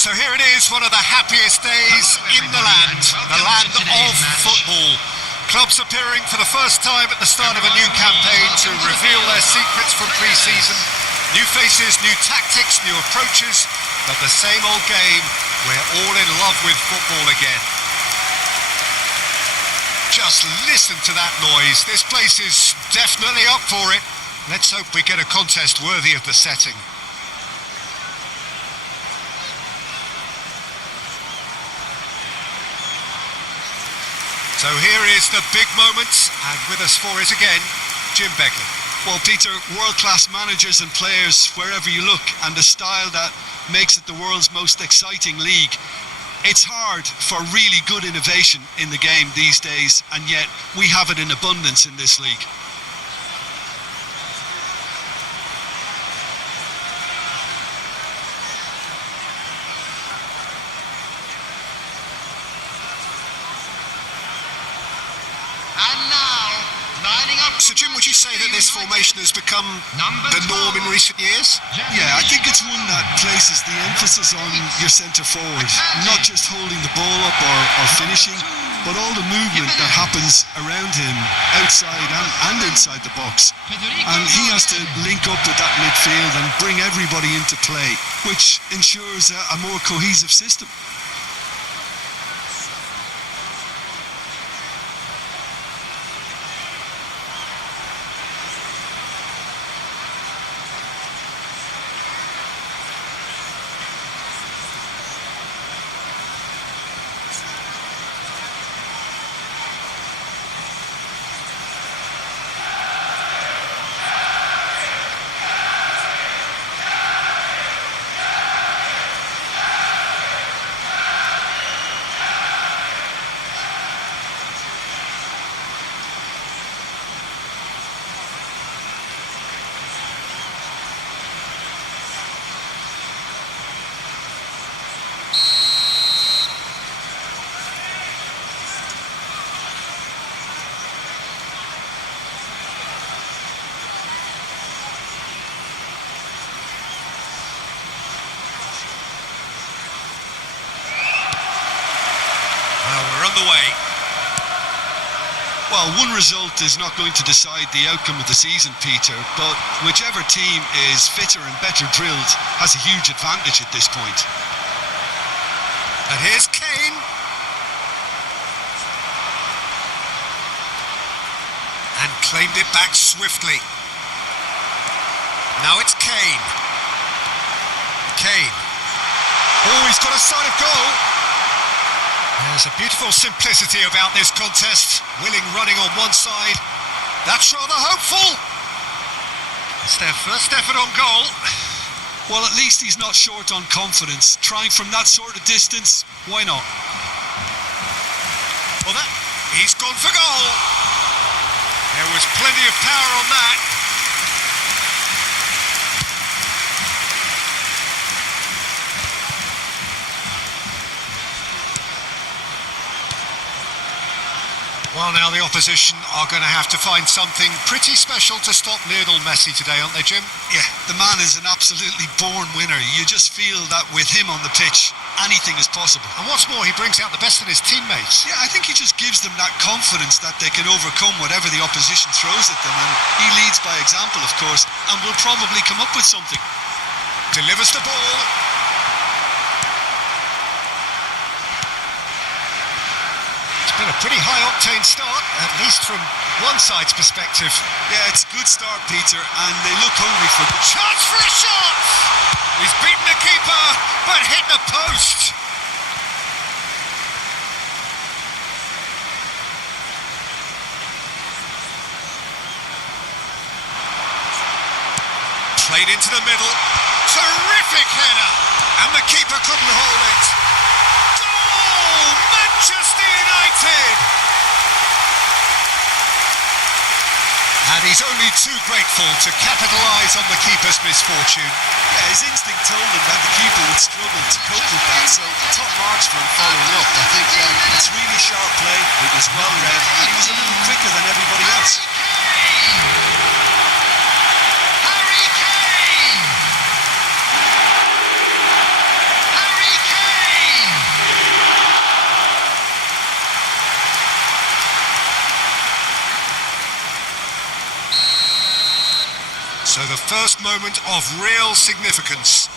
So here it is, one of the happiest days in the land of football. Clubs appearing for the first time at the start of a new campaign to reveal their secrets from pre-season. New faces, new tactics, new approaches, but the same old game. We're all in love with football again. Just listen to that noise. This place is definitely up for it. Let's hope we get a contest worthy of the setting. So here is the big moment, and with us for it again, Jim Begley. Well, Peter, world-class managers and players wherever you look, and the style that makes it the world's most exciting league. It's hard for really good innovation in the game these days, and yet we have it in abundance in this league. So Jim, would you say that this formation has become the norm in recent years? Yeah, I think it's one that places the emphasis on your centre forward, not just holding the ball up or finishing, but all the movement that happens around him, outside and inside the box. And he has to link up with that midfield and bring everybody into play, which ensures a more cohesive system. Well, one result is not going to decide the outcome of the season, Peter, but whichever team is fitter and better drilled has a huge advantage at this point. And here's Kane. And claimed it back swiftly. Now it's Kane. Kane. Oh, he's got a sight of goal. There's a beautiful simplicity about this contest. Willing running on one side. That's rather hopeful. It's their first effort on goal. Well, at least he's not short on confidence. Trying from that sort of distance, why not? Well, he's gone for goal. There was plenty of power on that. Well, now the opposition are going to have to find something pretty special to stop Lionel Messi today, aren't they, Jim? Yeah, the man is an absolutely born winner. You just feel that with him on the pitch, anything is possible. And what's more, he brings out the best in his teammates. Yeah, I think he just gives them that confidence that they can overcome whatever the opposition throws at them. And he leads by example, of course, and will probably come up with something. Delivers the ball. Been a pretty high-octane start, at least from one side's perspective. Yeah, it's a good start, Peter, and they look hungry for the chance for a shot. He's beaten the keeper, but hit the post. Played into the middle. Terrific header, and the keeper couldn't hold it. Manchester United! And he's only too grateful to capitalise on the keeper's misfortune. Yeah, his instinct told him that the keeper would struggle to cope with that, so top marks for him following up. I think it's really sharp play, it was well read, and he was a little quicker than everybody else. Harry Kane! first moment of real significance.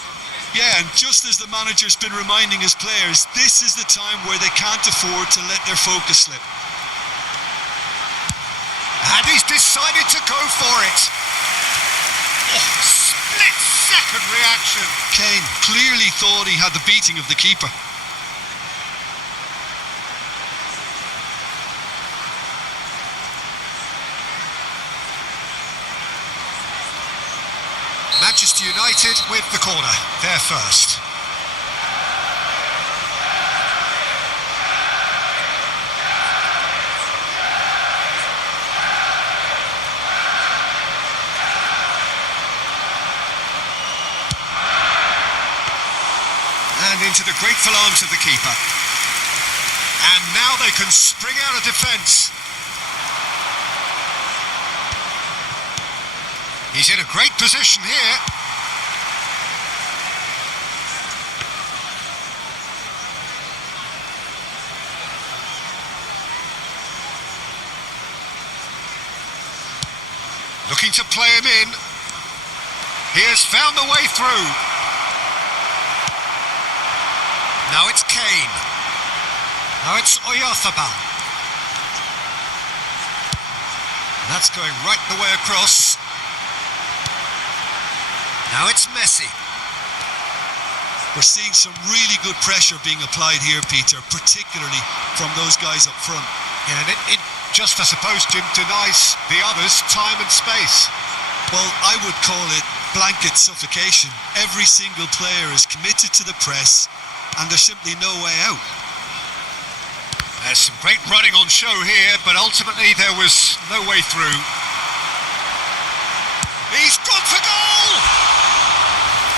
Yeah, and just as the manager's been reminding his players, this is the time where they can't afford to let their focus slip. And he's decided to go for it. Oh, split-second reaction. Kane clearly thought he had the beating of the keeper. Manchester United with the corner, they're first. And into the grateful arms of the keeper. And now they can spring out of defence. He's in a great position here. Looking to play him in. He has found the way through. Now it's Kane. Now it's Oyarzabal. That's going right the way across. Now it's Messi. We're seeing some really good pressure being applied here, Peter, particularly from those guys up front. Yeah, and it just, I suppose, Jim, denies the others time and space. Well, I would call it blanket suffocation. Every single player is committed to the press, and there's simply no way out. There's some great running on show here, but ultimately there was no way through. He's gone for goal!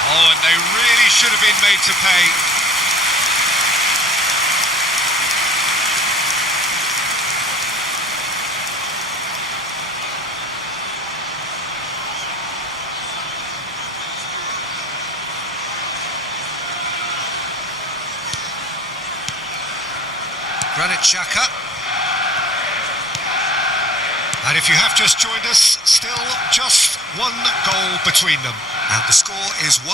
Oh, and they really should have been made to pay. Granit Xhaka. And if you have just joined us, still just one goal between them. And the score is 1-0.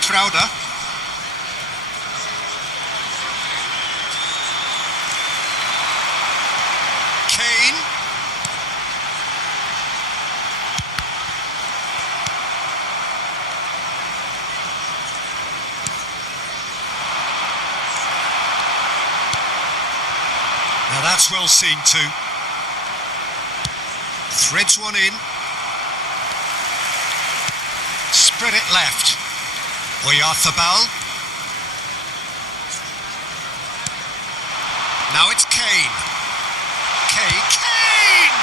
Trauda. Kane. Now that's well seen too. Threads one in. Spread it left. Oyarzabal. Now it's Kane. Kane!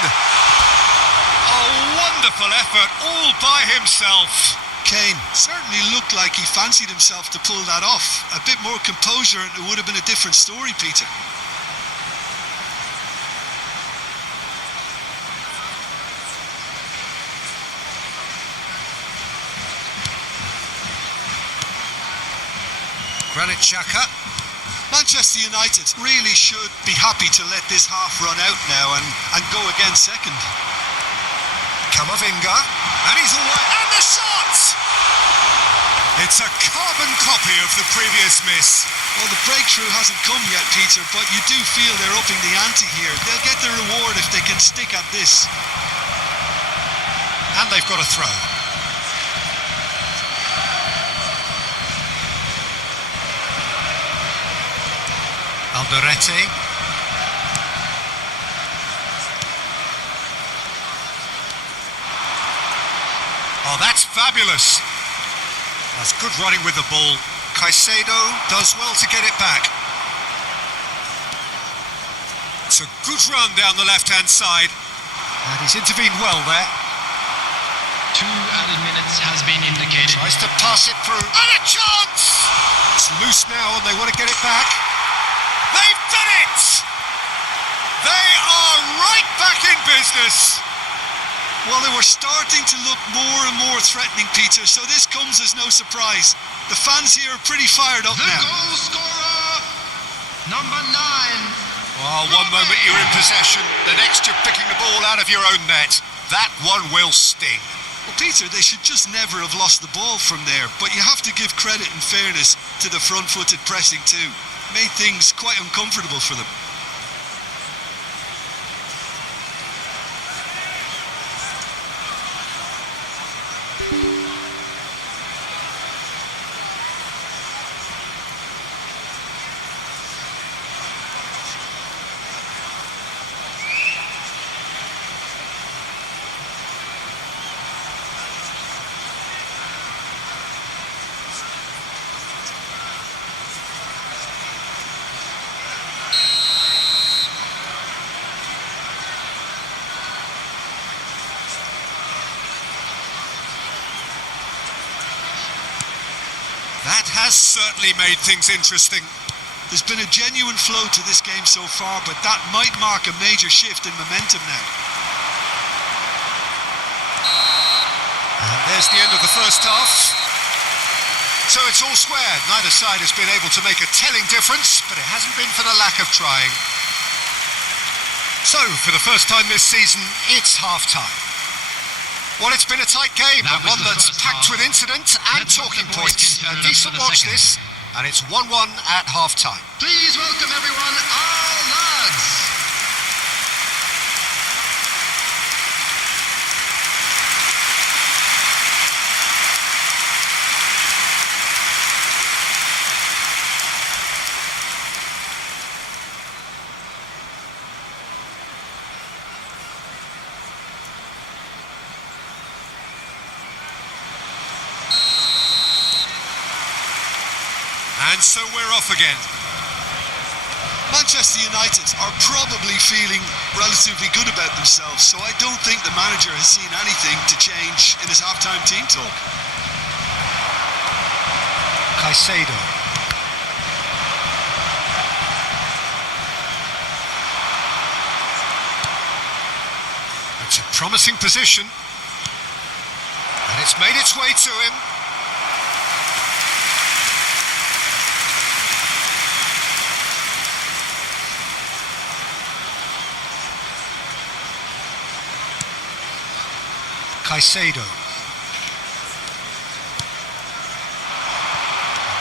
Oh, wonderful effort, all by himself. Kane certainly looked like he fancied himself to pull that off. A bit more composure and it would have been a different story, Peter. Granit Xhaka. Manchester United really should be happy to let this half run out now and go again second. Camavinga. And he's away. And the shot! It's a carbon copy of the previous miss. Well, the breakthrough hasn't come yet, Peter, but you do feel they're upping the ante here. They'll get the reward if they can stick at this. And they've got a throw. Alderete. Oh, that's fabulous. That's good running with the ball. Caicedo does well to get it back. It's a good run down the left-hand side. And he's intervened well there. 2 added minutes has been indicated. Tries to pass it through. And a chance! It's loose now and they want to get it back. They've done it! They are right back in business. Well, they were starting to look more and more threatening, Peter, so this comes as no surprise. The fans here are pretty fired up now. The goal scorer, number 9, Well, one moment you're in possession, the next you're picking the ball out of your own net. That one will sting. Well, Peter, they should just never have lost the ball from there, but you have to give credit and fairness to the front-footed pressing too. Made things quite uncomfortable for them. That has certainly made things interesting. There's been a genuine flow to this game so far, but that might mark a major shift in momentum now. And there's the end of the first half. So it's all square. Neither side has been able to make a telling difference, but it hasn't been for the lack of trying. So, for the first time this season, it's half-time. Well, it's been a tight game, and one that's packed with incident and talking points. A decent watch this, and it's 1-1 at half-time. Please welcome everyone, all lads. And so we're off again. Manchester United are probably feeling relatively good about themselves, so I don't think the manager has seen anything to change in his half-time team talk. Caicedo. It's a promising position, and it's made its way to him. Caicedo.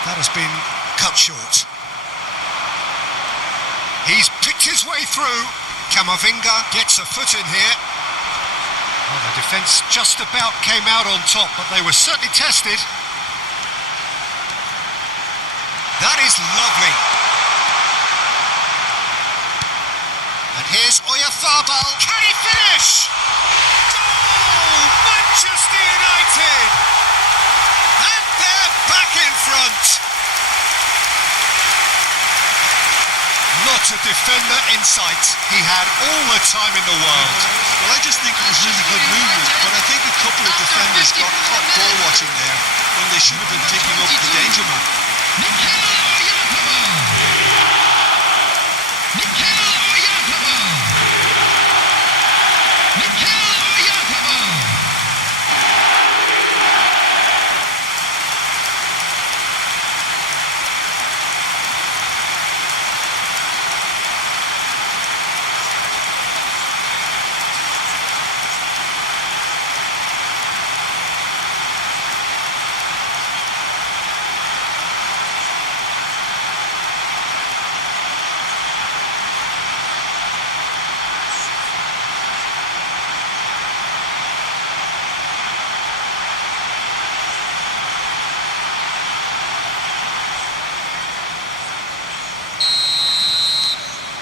That has been cut short. He's picked his way through. Camavinga gets a foot in here. Well, the defence just about came out on top, but they were certainly tested. That is lovely. And here's Oyarzabal. Can he finish? Manchester United! And they're back in front! Not a defender in sight. He had all the time in the world. Well, I just think it was really good movement, but I think a couple of defenders got caught ball watching there when they should have been picking up the danger man.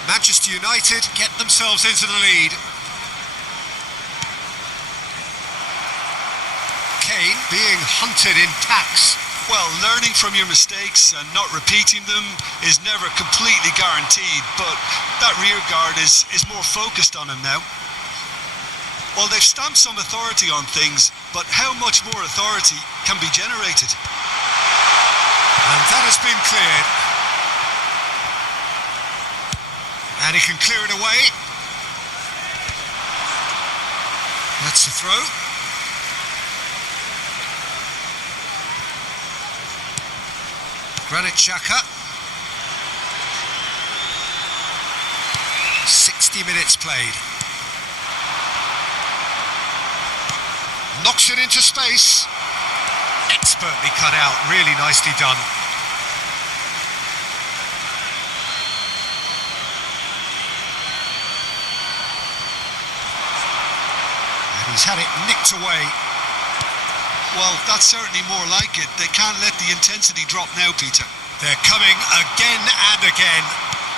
Manchester United get themselves into the lead. Kane being hunted in packs. Well, learning from your mistakes and not repeating them is never completely guaranteed, but that rear guard is more focused on him now. Well, they've stamped some authority on things, but how much more authority can be generated? And that has been cleared. And he can clear it away. That's the throw. Granit Xhaka. 50 minutes played. Knocks it into space. Expertly cut out, really nicely done. And he's had it nicked away. Well, that's certainly more like it. They can't let the intensity drop now, Peter. They're coming again and again.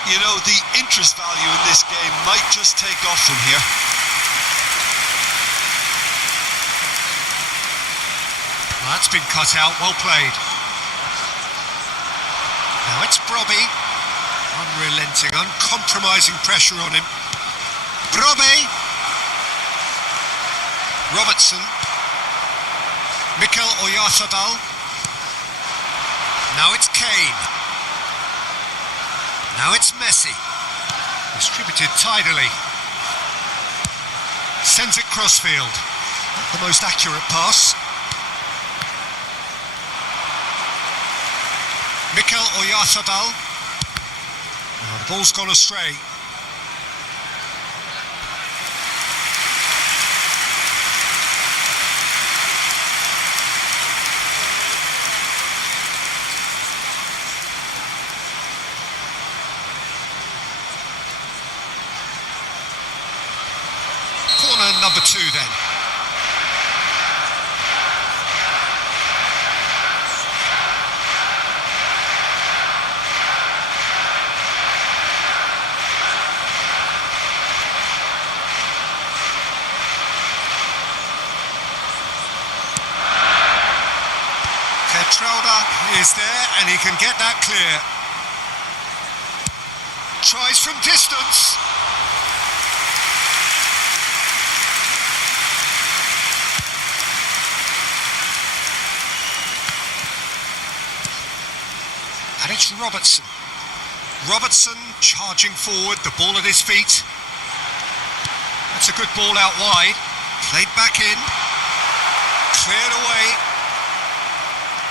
You know, the interest value in this game might just take off from here. Well, that's been cut out, well played. Now it's Brobbey. Unrelenting, uncompromising pressure on him. Brobbey. Robertson. Mikel Oyarzabal. Now it's Kane. Now it's Messi. Distributed tidily. Sends it crossfield. Not the most accurate pass. Mikel Oyarzabal. Oh, the ball's gone astray. Corner number 2 then. Trauder is there and he can get that clear. Tries from distance. And it's Robertson. Robertson charging forward, the ball at his feet. That's a good ball out wide. Played back in. Cleared away.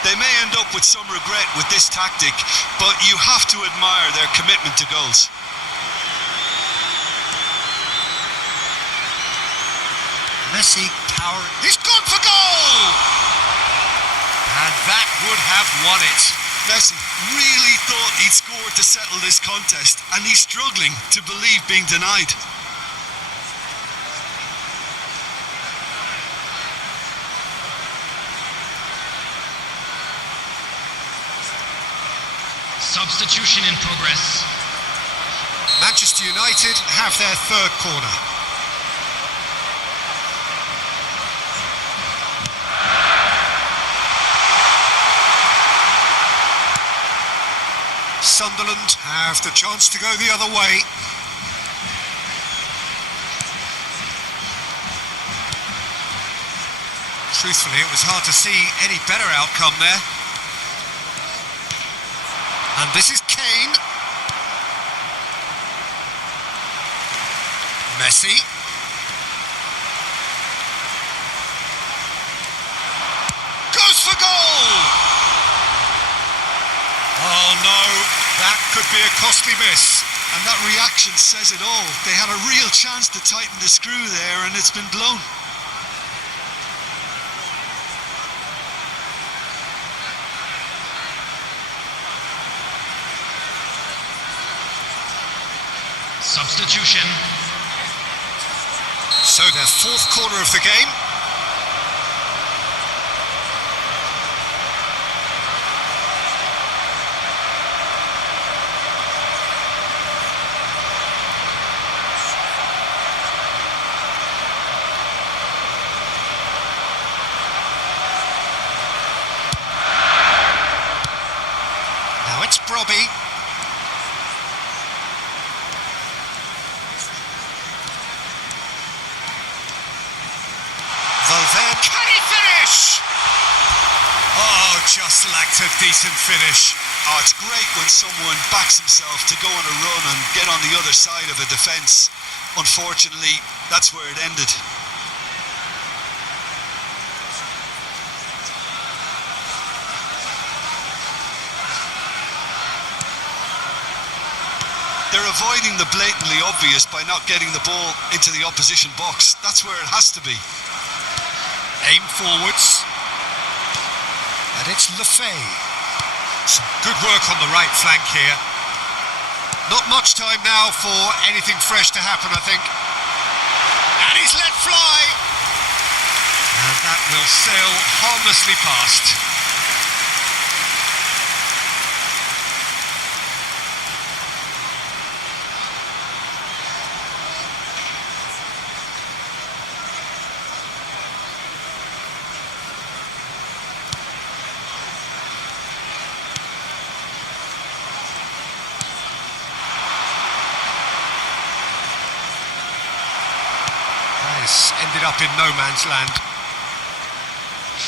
They may end up with some regret with this tactic, but you have to admire their commitment to goals. Messi power. He's gone for goal! And that would have won it. Messi really thought he'd scored to settle this contest, and he's struggling to believe being denied. Substitution in progress. Manchester United have their third corner. Sunderland have the chance to go the other way. Truthfully, it was hard to see any better outcome there. And this is Kane. Messi. Goes for goal! Oh no, that could be a costly miss. And that reaction says it all. They had a real chance to tighten the screw there and it's been blown. Substitution. So their fourth corner of the game. Now it's Brobbey. Can he finish? Oh, just lacked a decent finish. Oh, it's great when someone backs himself to go on a run and get on the other side of a defence. Unfortunately, that's where it ended. They're avoiding the blatantly obvious by not getting the ball into the opposition box. That's where it has to be. Aim forwards. And it's Lefay. Some good work on the right flank here. Not much time now for anything fresh to happen, I think. And he's let fly. And that will sail harmlessly past. Ended up in no man's land.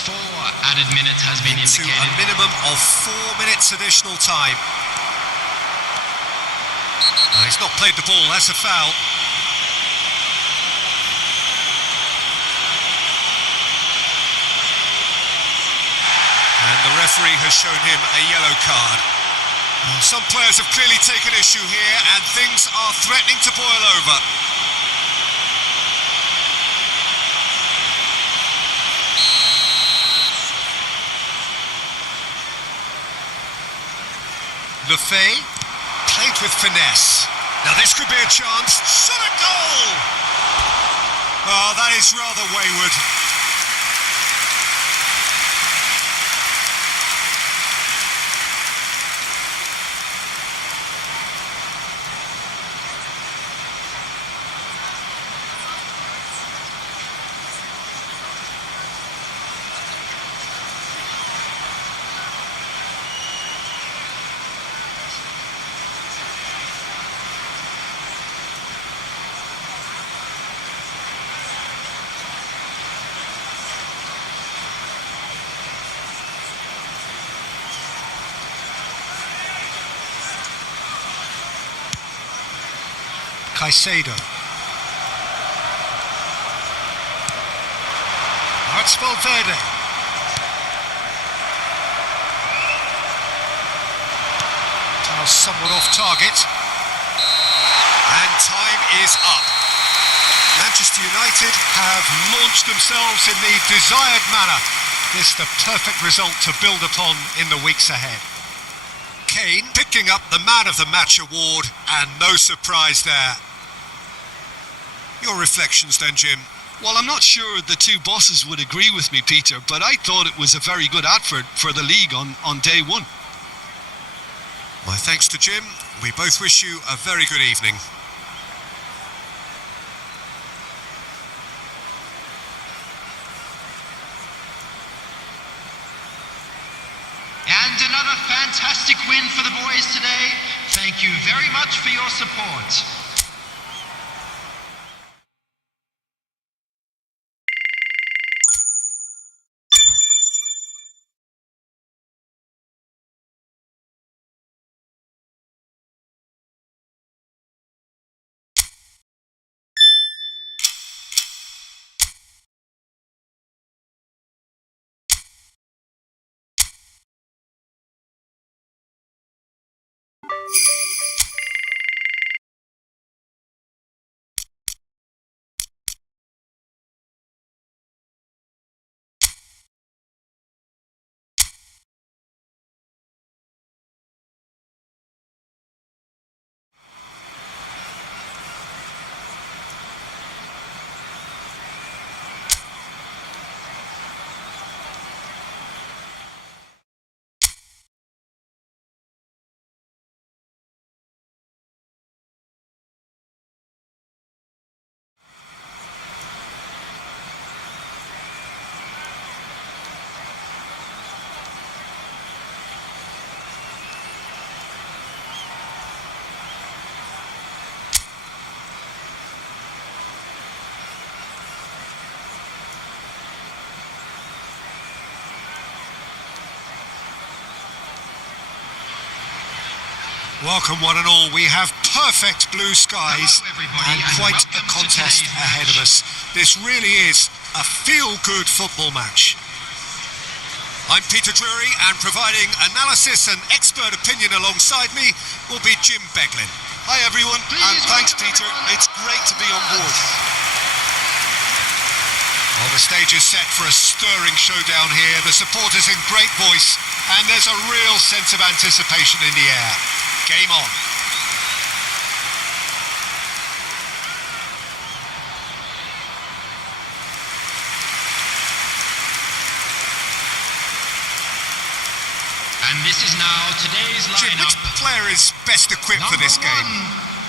4 added minutes has been Into indicated. a minimum of 4 minutes additional time. No, he's not played the ball, that's a foul. And the referee has shown him a yellow card. Some players have clearly taken issue here and things are threatening to boil over. Lefay, played with finesse. Now this could be a chance. Shot at goal! Oh, that is rather wayward. Caicedo. Now it's Valverde. Pass somewhat off target. And time is up. Manchester United have launched themselves in the desired manner. This the perfect result to build upon in the weeks ahead. Kane picking up the Man of the Match award, and no surprise there. Your reflections then, Jim? Well, I'm not sure the two bosses would agree with me, Peter, but I thought it was a very good advert for the league on day one. My thanks to Jim. We both wish you a very good evening. And another fantastic win for the boys today. Thank you very much for your support. Welcome one and all. We have perfect blue skies and quite a contest ahead of us. This really is a feel-good football match. I'm Peter Drury, and providing analysis and expert opinion alongside me will be Jim Beglin. Hi everyone, and thanks Peter. It's great to be on board. Well, the stage is set for a stirring showdown here. The supporters in great voice, and there's a real sense of anticipation in the air. Game on. And this is now today's Jim, lineup. which player is best equipped for this game?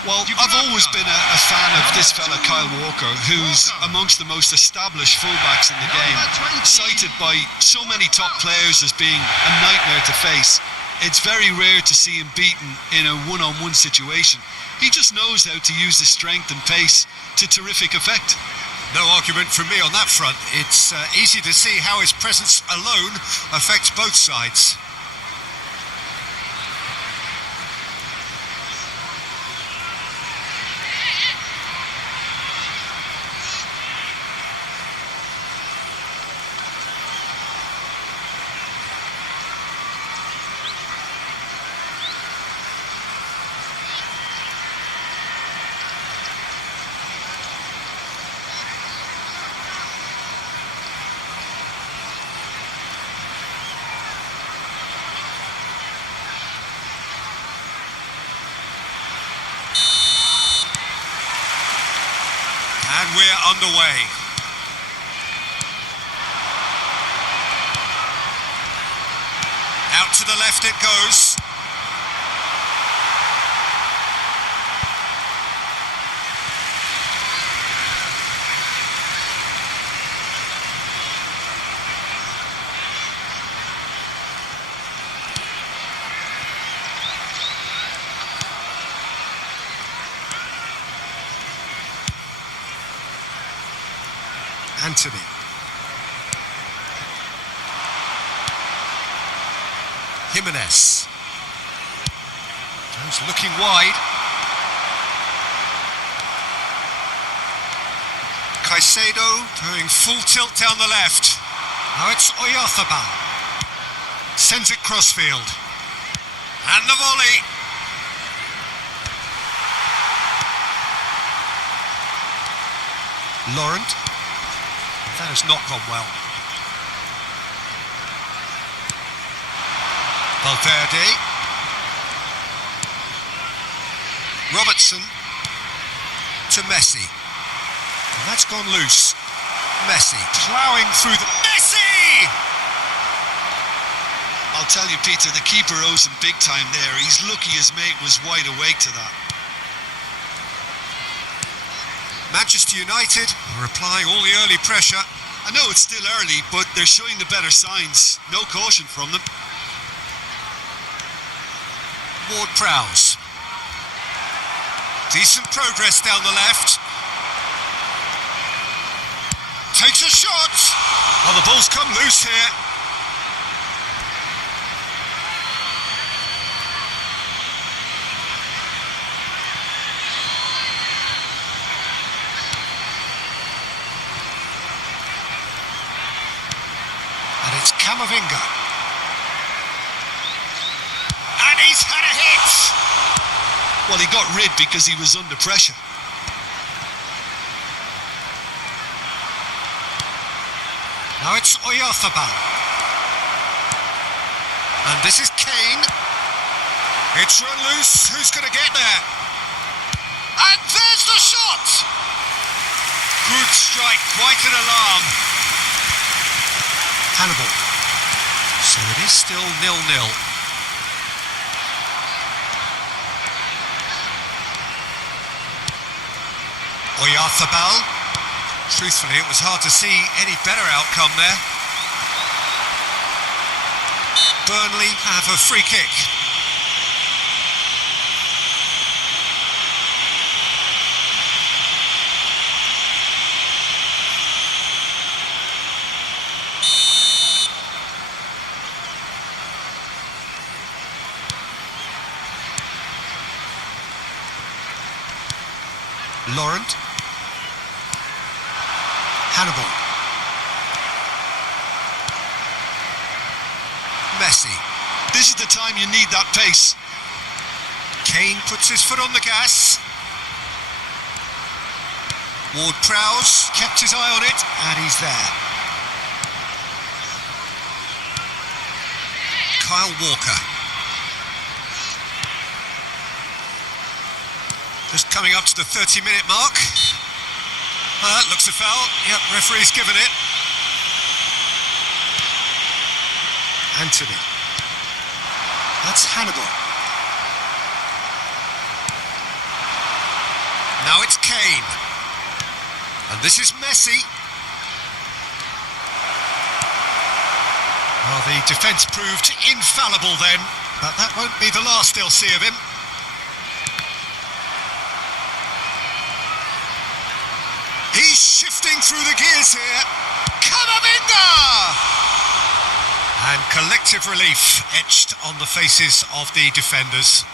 Well, I've always been a fan of this fella, Kyle Walker, who's amongst the most established fullbacks in the game, cited by so many top players as being a nightmare to face. It's very rare to see him beaten in a one-on-one situation. He just knows how to use his strength and pace to terrific effect. No argument from me on that front. It's easy to see how his presence alone affects both sides. And we're underway. Out to the left it goes. Anthony. Jimenez. Goes looking wide. Caicedo going full tilt down the left. Now it's Oyarzabal. Sends it crossfield. And the volley. Laurent. That has not gone well. Valverde. Robertson to Messi. And that's gone loose. Messi ploughing through the... Messi! I'll tell you, Peter, the keeper owes him big time there. He's lucky his mate was wide awake to that. Manchester United are applying all the early pressure. I know it's still early, but they're showing the better signs. No caution from them. Ward-Prowse. Decent progress down the left. Takes a shot. Well, the ball's come loose here. And it's Camavinga. And he's had a hit. Well, he got rid because he was under pressure. Now it's Oyarzabal. And this is Kane. It's run loose. Who's going to get there? And there's the shot! Good strike, quite an alarm. Hannibal. So it is still 0-0. Oyarzabal. Truthfully, it was hard to see any better outcome there. Burnley have a free kick. Laurent. Hannibal. Messi. This is the time you need that pace. Kane puts his foot on the gas. Ward-Prowse kept his eye on it, and he's there. Kyle Walker. Just coming up to the 30-minute mark. That looks a foul. Yep, referee's given it. Anthony. That's Hannibal. Now it's Kane. And this is Messi. Well, the defence proved infallible then, but that won't be the last they'll see of him. He's shifting through the gears here. Camavinga! And collective relief etched on the faces of the defenders.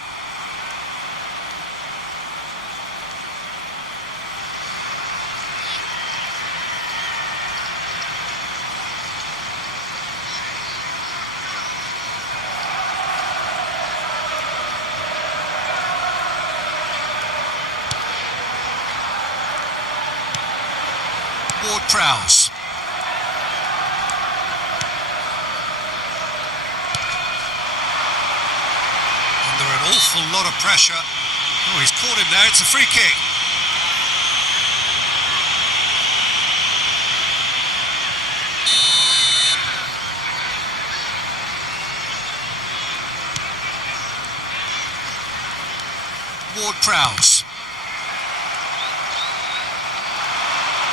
Ward-Prowse. Under an awful lot of pressure. Oh, he's caught him there. It's a free kick. Ward-Prowse.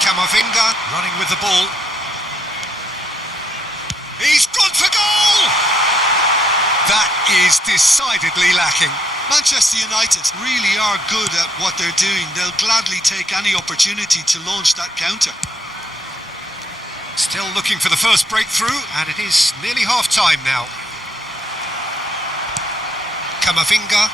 Camavinga running with the ball. He's gone for goal! That is decidedly lacking. Manchester United really are good at what they're doing. They'll gladly take any opportunity to launch that counter. Still looking for the first breakthrough, and it is nearly half-time now. Camavinga.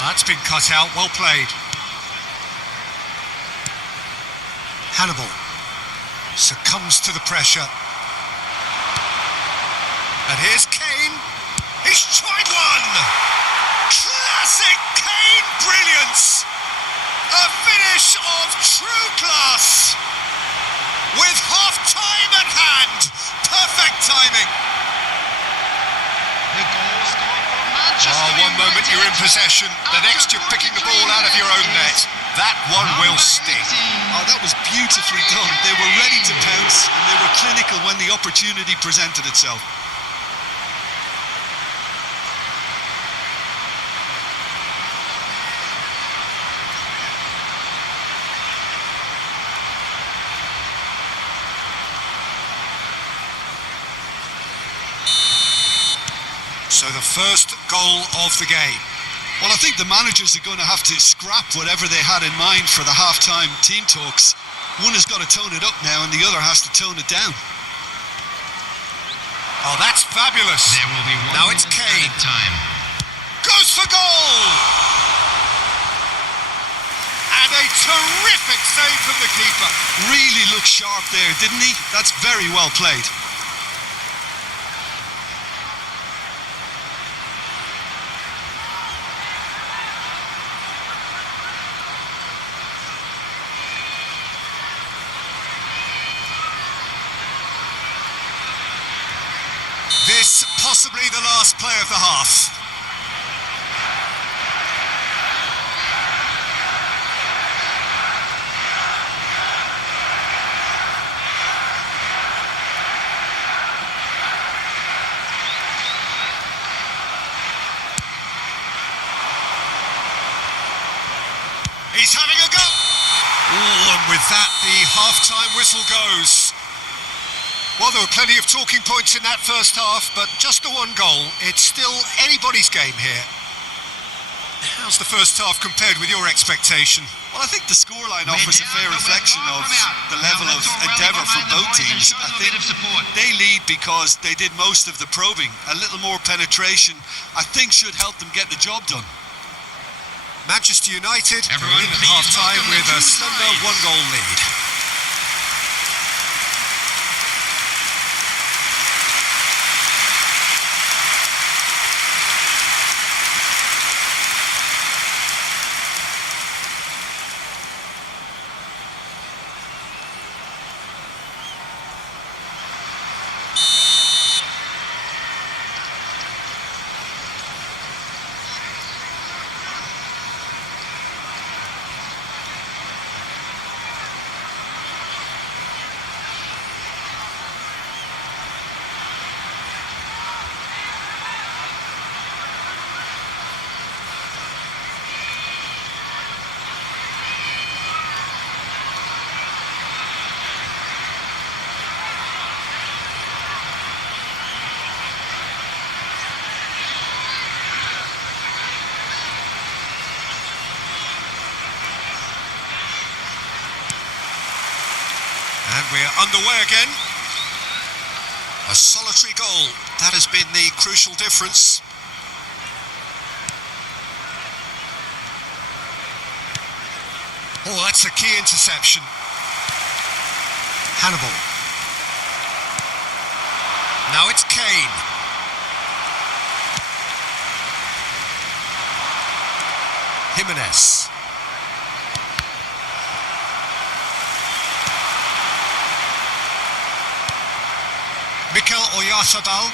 That's been cut out, well played. Hannibal succumbs to the pressure. And here's Kane. He's tried one! Classic Kane brilliance! A finish of true class! With half-time at hand! Perfect timing! The goal scored for Manchester One moment United. you're in possession, the next you're picking the ball out of your own net. That one will sting. Oh, that was beautifully done. They were ready to pounce, and they were clinical when the opportunity presented itself. So the first goal of the game. Well, I think the managers are going to have to scrap whatever they had in mind for the half-time team talks. One has got to tone it up now, and the other has to tone it down. Oh, that's fabulous. There will be one Now it's minute Kane. added time. Goes for goal! And a terrific save from the keeper. Really looked sharp there, didn't he? That's very well played. This possibly the last play of the half. He's having a go. Oh, and with that, the half-time whistle goes. Well, there were plenty of talking points in that first half, but just the one goal. It's still anybody's game here. How's the first half compared with your expectation? Well, I think the scoreline offers a fair reflection of the level of endeavour from both teams. I think they lead because they did most of the probing. A little more penetration, I think, should help them get the job done. Manchester United are Everyone, in at please half-time welcome the with a two slender sides. one-goal lead. And we're underway again. A solitary goal. That has been the crucial difference. Oh, that's a key interception. Hannibal. Now it's Kane. Jimenez. Mikel Oyarzabal.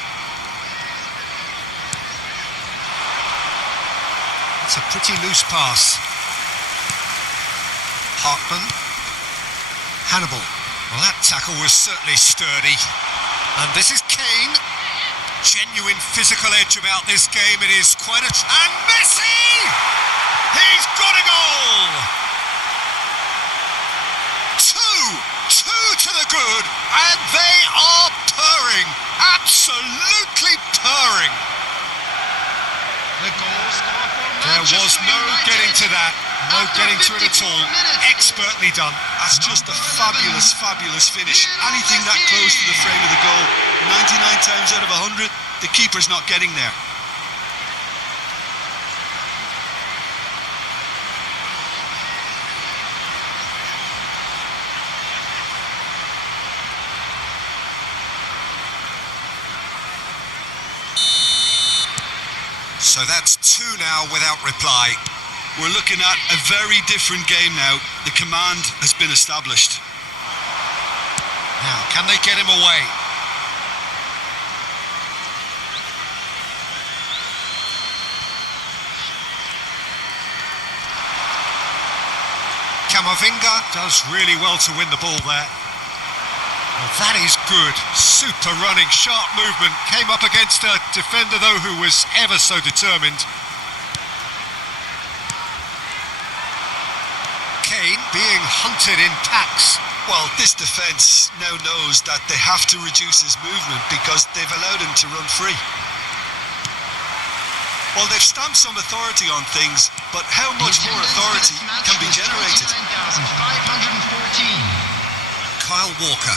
It's a pretty loose pass. Hartman. Hannibal. Well, that tackle was certainly sturdy. And this is Kane. Genuine physical edge about this game. It is quite a... And Messi! He's got a goal! Two to the good, and they are purring. Absolutely purring. The goal score for There was Manchester no United. getting to that. No After getting to it at 54 all. minutes. Expertly done. That's just a fabulous, fabulous finish. Anything that close to the frame of the goal, 99 times out of 100, the keeper's not getting there. So that's 2 now without reply. We're looking at a very different game now. The command has been established. Now, can they get him away? Camavinga does really well to win the ball there. Well, that is good. Super running, sharp movement. Came up against a defender, though, who was ever so determined. Kane being hunted in packs. Well, this defence now knows that they have to reduce his movement because they've allowed him to run free. Well, they've stamped some authority on things, but how much more authority can be generated? 29,514. Kyle Walker.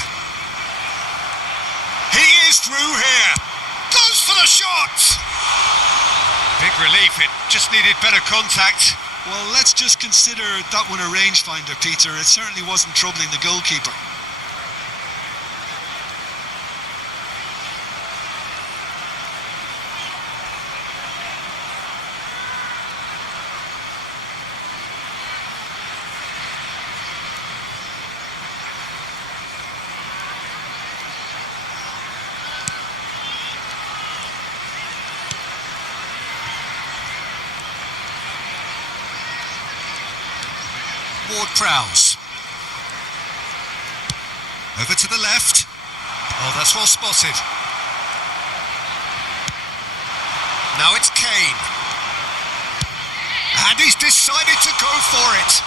He is through here. Goes for the shot. Big relief. It just needed better contact. Well, let's just consider that one a rangefinder, Peter. It certainly wasn't troubling the goalkeeper. Ward-Prowse. Over to the left. Oh, that's well spotted. Now it's Kane. And he's decided to go for it.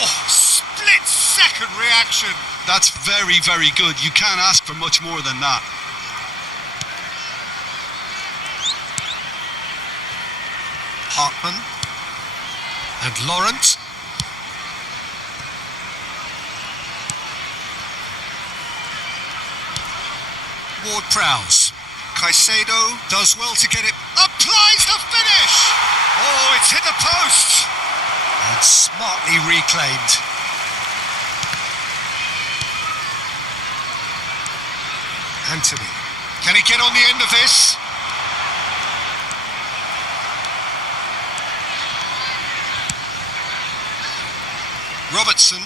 Oh, split-second reaction. That's very, very good. You can't ask for much more than that. Hartman. And Laurent. Ward-Prowse. Caicedo does well to get it. Applies the finish! Oh, it's hit the post! And smartly reclaimed. Anthony. Can he get on the end of this? Robertson.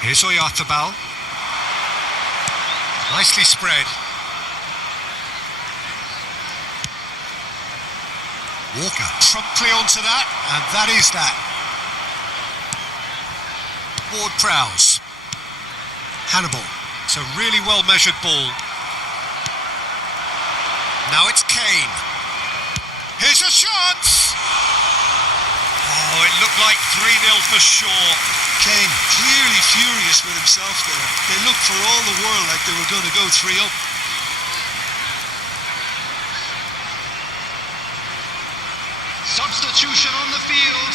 Here's Oyarzabal. Nicely spread. Walker promptly onto that, and that is that. Ward-Prowse. Hannibal. It's a really well-measured ball. Now it's Kane. Here's a chance! Oh, it looked like 3-0 for sure. Kane clearly furious with himself there. They looked for all the world like they were going to go 3-up. Substitution on the field.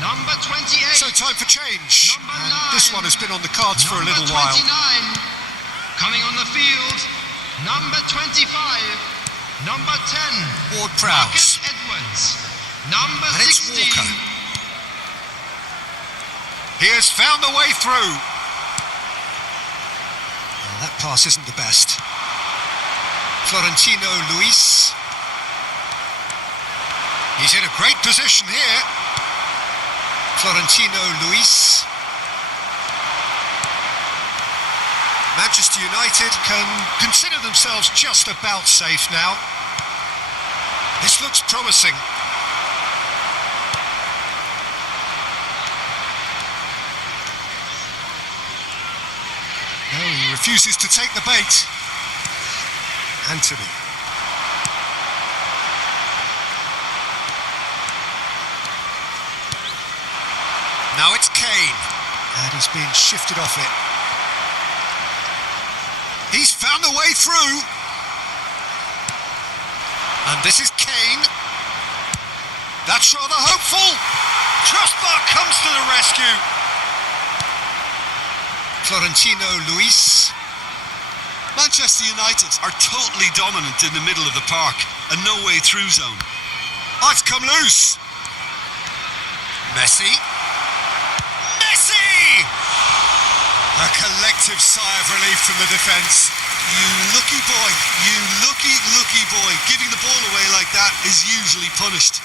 Number 28. So time for change. Number And 9. this one has been on the cards for a Number little while. 29. Coming on the field. Number 25. Number 10. Ward Marcus Prowse. Edwards. Number And it's 16. Walker. He has found the way through. Well, that pass isn't the best. Florentino Luis. He's in a great position here. Florentino Luis. Manchester United can consider themselves just about safe now. This looks promising. No, he refuses to take the bait. Anthony. Now it's Kane. And he's been shifted off it. He's found a way through. And this is Kane. That's rather hopeful. Crossbar comes to the rescue. Florentino Luis. Manchester United are totally dominant in the middle of the park, a no-way through zone. Oh, it's come loose. Messi. Messi! A collective sigh of relief from the defence. You lucky boy, you lucky boy. Giving the ball away like that is usually punished.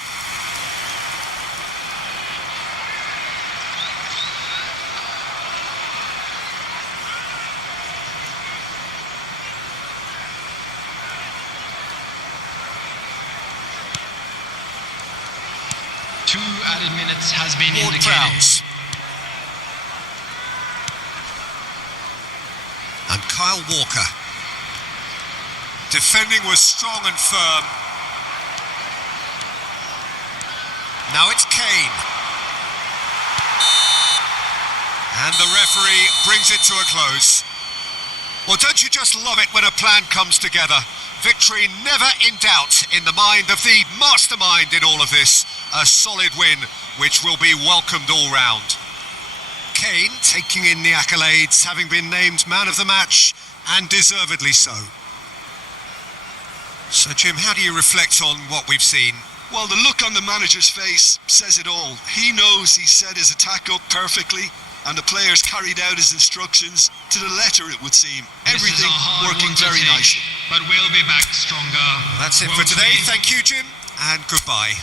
Two added minutes has been Ward indicated. Prowse. And Kyle Walker. Defending was strong and firm. Now it's Kane. And the referee brings it to a close. Well, don't you just love it when a plan comes together? Victory never in doubt in the mind of the mastermind in all of this. A solid win, which will be welcomed all round. Kane taking in the accolades, having been named man of the match, and deservedly so. So, Jim, how do you reflect on what we've seen? Well, the look on the manager's face says it all. He knows he set his attack up perfectly, and the players carried out his instructions to the letter, it would seem. Everything working very nicely. But we'll be back stronger. That's it for today. Thank you, Jim, and goodbye.